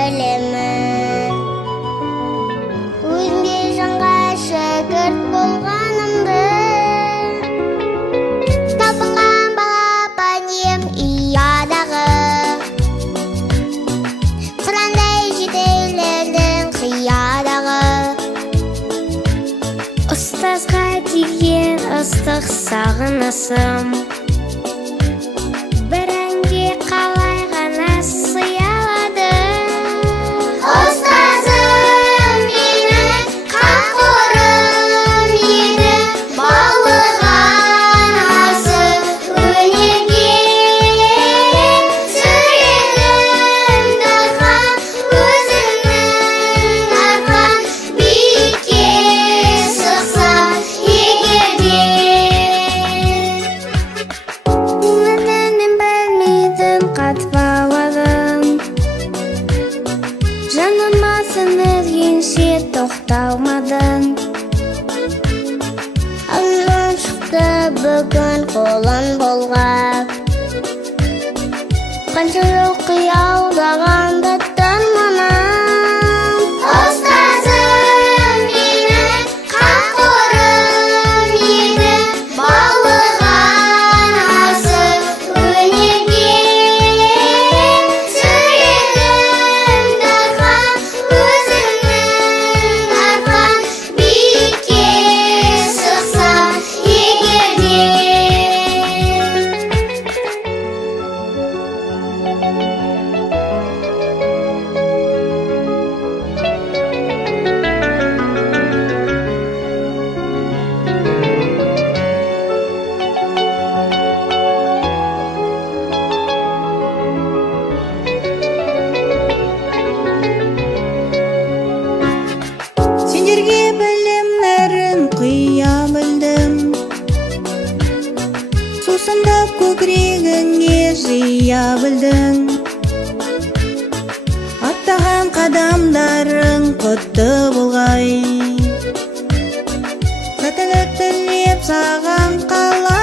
білемін. Өзімде жанға шәкірт болғанымды, талпынған балапанем ұядағы, қырандай жетеулердің қиядағы. Ұстазға деген ыстық сағынысым бір әнге қалай ғана сыя алады. Ұстазым менің қамқорым еді, баулыған асыл өнерге. Жүрегім дархан, өзіңнің арқан, биікке шықсам егерде. Өмірден білмейтін қатпалығым, жаныма сіңіргенше тоқталмадың. Аузым шықты бүгін қолын болғап, қанша жыл қиялдағанды таңманам. Ұстазым менің қамқорым еді, баулыған асыл өнерге. Жүрегім дархан, өзіңнің арқан, биікке шықсам егерде. Сендерге білім нәрін құя білдім, сусындап көкірегіңе жия білдің. Аттаған қадамдарың құтты болғай, сәттілік тілеп саған қалай.